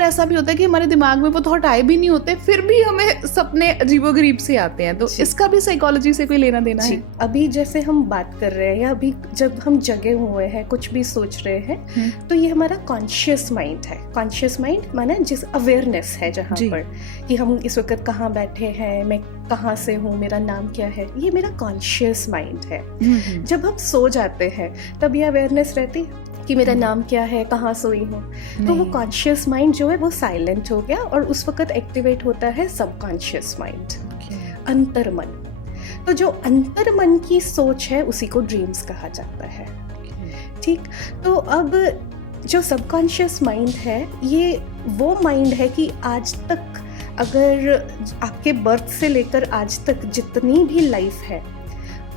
बार ऐसा भी होता है कि हमारे दिमाग में वो थॉट आए भी नहीं होते, फिर भी हमें सपने अजीबोगरीब से आते हैं, तो इसका भी साइकोलॉजी से कोई लेना देना है? अभी जैसे हम बात कर रहे हैं या अभी जब हम जगे हुए हैं, कुछ भी सोच रहे हैं, तो ये हमारा कॉन्शियस माइंड है। कॉन्शियस माइंड माना जिस अवेयरनेस है जहाँ पर कि हम इस वक्त कहाँ बैठे हैं, मैं कहाँ से हूँ, मेरा नाम क्या है, ये मेरा कॉन्शियस माइंड है। जब हम सो जाते हैं तब ये अवेयरनेस रहती है कि मेरा नाम क्या है, कहाँ सोई हूँ, तो वो कॉन्शियस माइंड जो है वो साइलेंट हो गया और उस वक्त एक्टिवेट होता है सबकॉन्शियस माइंड, अंतर्मन। तो जो अंतर्मन की सोच है उसी को ड्रीम्स कहा जाता है। ठीक, तो अब जो सबकॉन्शियस माइंड है ये वो माइंड है कि आज तक अगर आपके बर्थ से लेकर आज तक जितनी भी लाइफ है,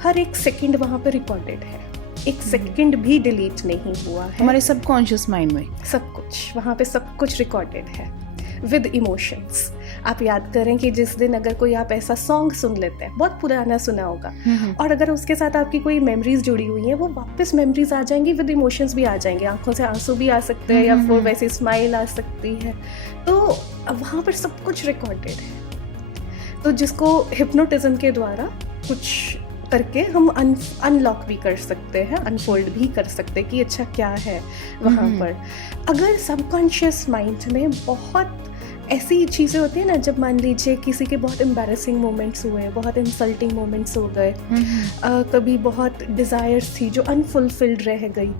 हर एक सेकंड वहाँ पे रिकॉर्डेड है, एक सेकंड भी डिलीट नहीं हुआ है। हमारे सबकॉन्शियस माइंड में सब कुछ वहाँ पे सब कुछ रिकॉर्डेड है विद इमोशंस। आप याद करें कि जिस दिन अगर कोई आप ऐसा सॉन्ग सुन लेते हैं, बहुत पुराना सुना होगा, और अगर उसके साथ आपकी कोई मेमोरीज जुड़ी हुई हैं, वो वापस मेमोरीज आ जाएंगी, विद इमोशंस भी आ जाएंगे, आंखों से आंसू भी आ सकते हैं या फिर वैसे स्माइल आ सकती है, तो वहाँ पर सब कुछ रिकॉर्डेड है। तो जिसको हिप्नोटिज्म के द्वारा कुछ करके हम अनलॉक भी कर सकते हैं, अनफोल्ड भी कर सकते हैं कि अच्छा क्या है वहाँ पर। अगर सबकॉन्शियस माइंड में बहुत ऐसी चीज़ें होती हैं ना, जब मान लीजिए किसी के बहुत एम्बैरेसिंग मोमेंट्स हुए, बहुत इंसल्टिंग मोमेंट्स हो गए, कभी बहुत डिज़ायर्स थी जो अनफुलफिल्ड रह गई,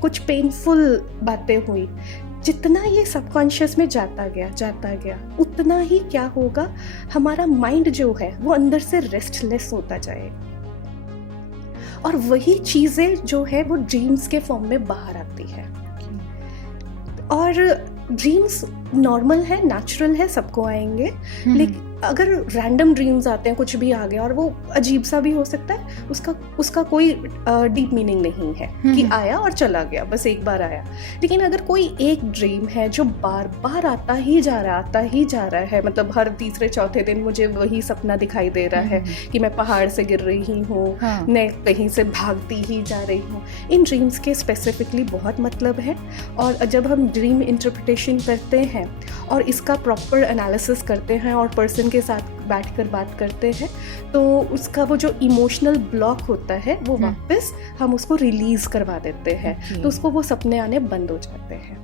कुछ पेनफुल बातें हुई, जितना ये सबकॉन्शियस में जाता गया उतना ही क्या होगा, हमारा माइंड जो है वो अंदर से रेस्टलेस होता जाएगा और वही चीज़ें जो है वो ड्रीम्स के फॉर्म में बाहर आती है। और ड्रीम्स नॉर्मल है, नेचुरल है, सबको आएंगे, लेकिन अगर रैंडम ड्रीम्स आते हैं, कुछ भी आ गया और वो अजीब सा भी हो सकता है, उसका कोई डीप मीनिंग नहीं है कि आया और चला गया, बस एक बार आया। लेकिन अगर कोई एक ड्रीम है जो बार बार आता ही जा रहा है, मतलब हर तीसरे चौथे दिन मुझे वही सपना दिखाई दे रहा है कि मैं पहाड़ से गिर रही हूँ, मैं कहीं से भागती ही जा रही हूँ, इन ड्रीम्स के स्पेसिफिकली बहुत मतलब है। और जब हम ड्रीम इंटरप्रिटेशन करते हैं और इसका प्रॉपर एनालिसिस करते हैं और पर्सन के साथ बैठकर बात करते हैं, तो उसका वो जो इमोशनल ब्लॉक होता है वो वापस हम उसको रिलीज करवा देते हैं, तो उसको वो सपने आने बंद हो जाते हैं।